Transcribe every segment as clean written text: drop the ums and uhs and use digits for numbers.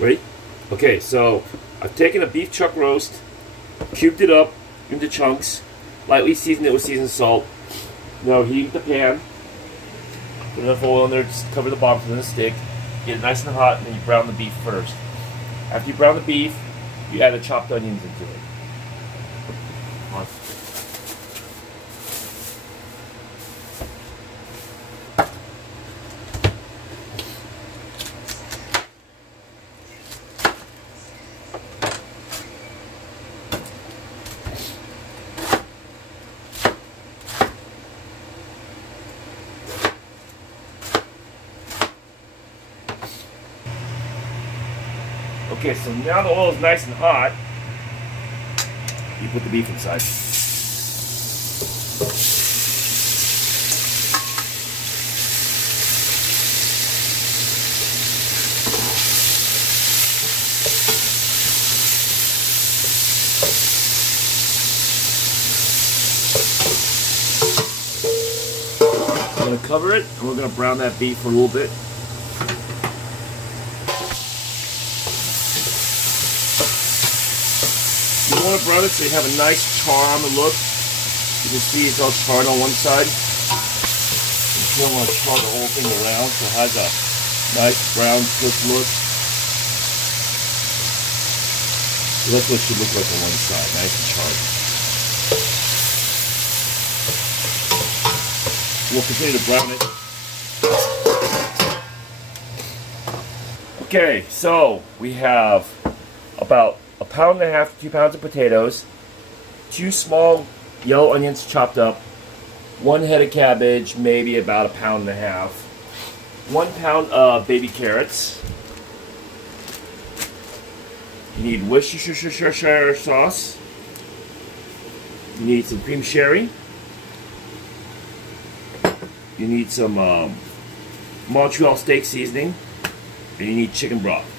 Ready? Okay, so I've taken a beef chuck roast, cubed it up into chunks, lightly seasoned it with seasoned salt. Now heat the pan, put enough oil in there to cover the bottom of the stick, get it nice and hot, and then you brown the beef first. After you brown the beef, you add the chopped onions into it. Okay, so now the oil is nice and hot. You put the beef inside. I'm going to cover it, and we're going to brown that beef for a little bit. You want to brown it so you have a nice char on the look. You can see it's all charred on one side. You don't want to char the whole thing around, so it has a nice brown cooked look. So that's what it should look like on one side, nice and charred. We'll continue to brown it. Okay, so we have about 1.5 pounds to 2 pounds of potatoes, 2 small yellow onions chopped up, 1 head of cabbage, maybe about 1.5 pounds, 1 pound of baby carrots. You need Worcestershire sauce. You need some cream sherry. You need some Montreal steak seasoning, and you need chicken broth.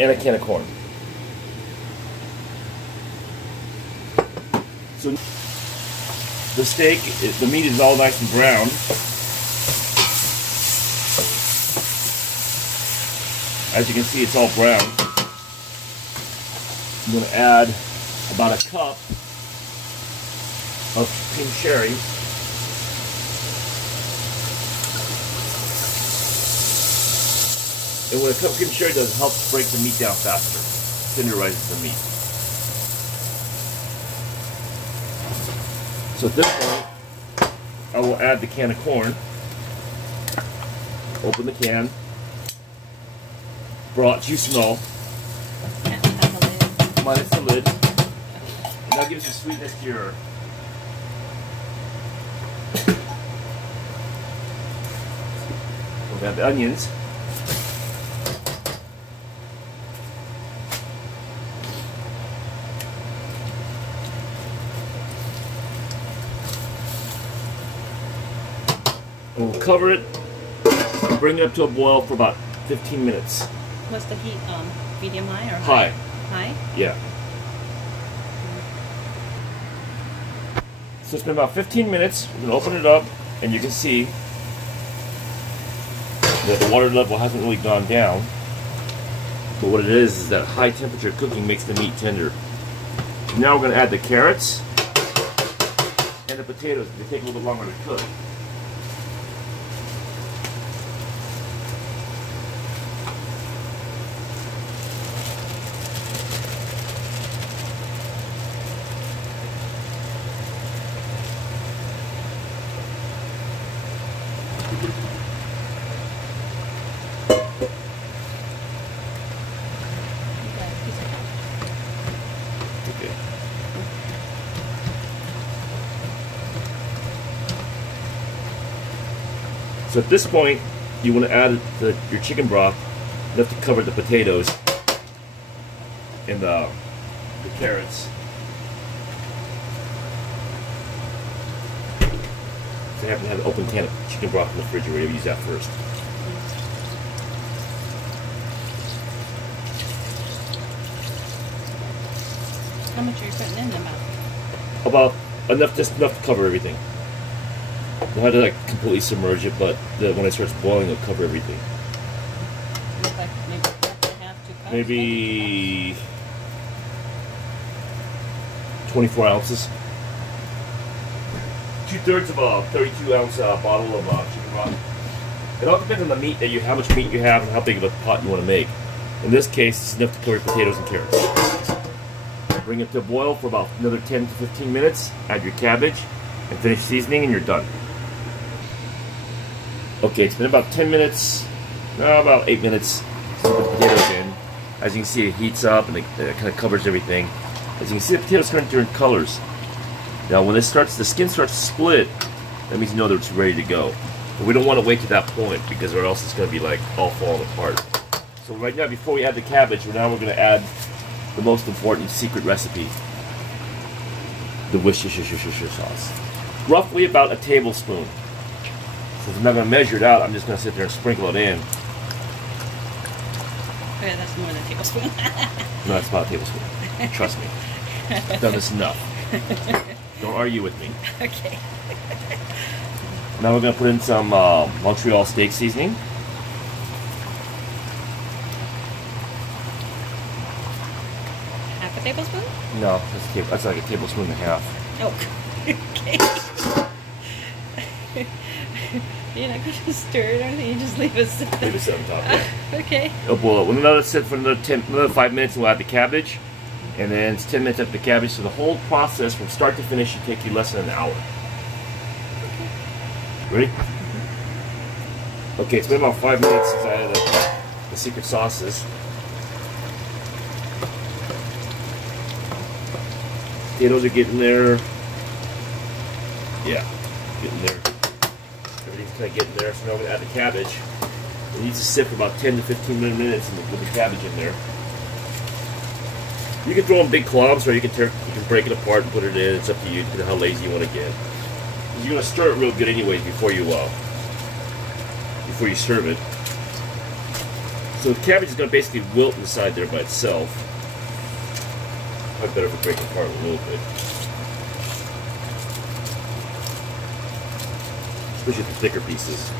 And a can of corn. So the steak, the meat is all nice and brown. As you can see, it's all brown. I'm going to add about a cup of cream sherry. And what a cup of cream sherry does, helps break the meat down faster, tenderizes the meat. So at this point, I will add the can of corn. Open the can. Broth, you smell. Minus the lid. And that gives you sweetness to your. We'll add the onions. And we'll cover it and bring it up to a boil for about 15 minutes. What's the heat? Medium high or high? High? Yeah. So it's been about 15 minutes. We're going to open it up, and you can see that the water level hasn't really gone down. But what it is that high temperature cooking makes the meat tender. Now we're going to add the carrots and the potatoes. They take a little bit longer to cook. Okay. So at this point, you want to add your chicken broth enough to cover the potatoes and the carrots. So you have to have an open can of chicken broth in the refrigerator. Use that first. How much are you putting in them? About enough, just enough to cover everything. You'll have to like completely submerge it, but when it starts boiling, it'll cover everything. Like maybe cut in half, 2 cups. Maybe 24 ounces. 2/3 of a 32-ounce bottle of chicken broth. It all depends on the meat that how much meat you have and how big of a pot you want to make. In this case, it's enough to cover potatoes and carrots. Bring it to a boil for about another 10 to 15 minutes. Add your cabbage and finish seasoning, and you're done. Okay, it's been about 10 minutes, about 8 minutes since I put the potatoes in. As you can see, it heats up and it kind of covers everything. As you can see, the potatoes turn different colors. Now, when the skin starts to split, that means you know that it's ready to go. But we don't want to wait to that point because or else it's going to be like all falling apart. So right now, before we add the cabbage, we're going to add the most important secret recipe, the Worcestershire sauce. Roughly about a tablespoon. Since I'm not going to measure it out, I'm just going to sit there and sprinkle it in. Okay, that's more than a tablespoon. No, it's about a tablespoon. Trust me. I've done this enough. Don't argue with me. Okay. Now we're going to put in some Montreal steak seasoning. Half a tablespoon? No, that's like a tablespoon and a half. Oh, okay. You're not going to stir it or anything, you just leave it sit there. Leave it sit on top, yeah. Okay. It'll boil. We'll let it sit for another 5 minutes and we'll add the cabbage. And then it's 10 minutes after the cabbage, so the whole process from start to finish should take you less than an hour. Ready? Okay, it's been about 5 minutes since I added the secret sauces. Potatoes are getting there. Yeah, getting there. Everything's kind of getting there, so now we're going to add the cabbage. It needs to sit for about 10 to 15 minutes with the cabbage in there. You can throw in big cloves, or you can break it apart and put it in. It's up to you, depending on how lazy you want to get. You're going to stir it real good anyways before you serve it. So the cabbage is going to basically wilt inside there by itself. Probably better if we break it apart a little bit. Especially the thicker pieces.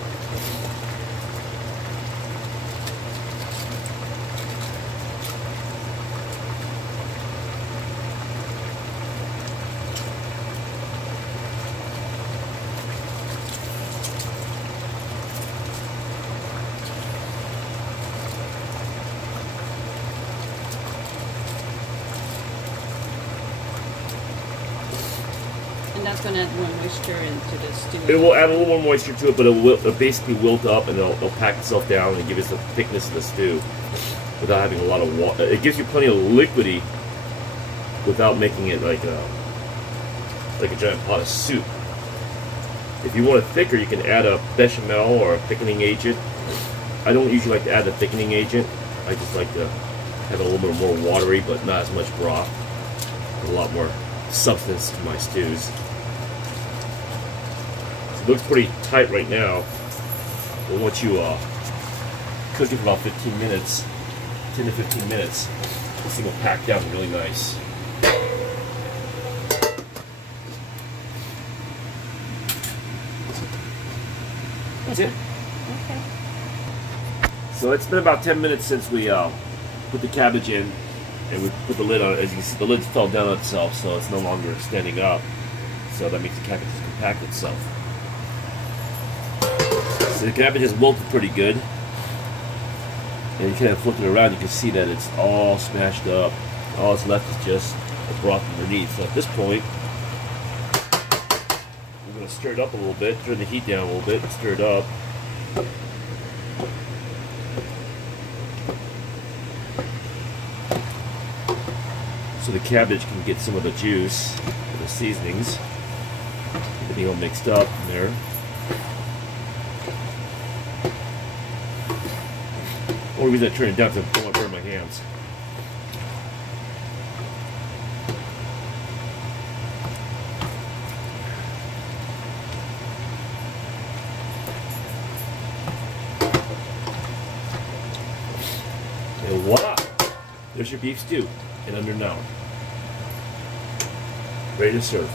And that's going to add more moisture into the stew. It will add a little more moisture to it, but it'll basically wilt up and it'll pack itself down and give us the thickness of the stew without having a lot of water. It gives you plenty of liquidy without making it like a giant pot of soup. If you want it thicker, you can add a bechamel or a thickening agent. I don't usually like to add the thickening agent. I just like to have it a little bit more watery, but not as much broth. A lot more substance to my stews. So it looks pretty tight right now. But once you cook it for about 15 minutes, 10 to 15 minutes, this thing will pack down really nice. That's it. Okay. So it's been about 10 minutes since we put the cabbage in and we put the lid on it. As you can see, the lid fell down on itself, so it's no longer standing up. So that makes the cabbage just compact itself. So the cabbage has wilted pretty good. And you kind of flip it around, you can see that it's all smashed up. All that's left is just the broth underneath. So at this point, we're going to stir it up a little bit, turn the heat down a little bit, and stir it up. So the cabbage can get some of the juice and the seasonings. Everything all mixed up in there. Only reason I turn it down is I don't want to burn my hands. And voila! There's your beef stew in under an hour. Ready to serve.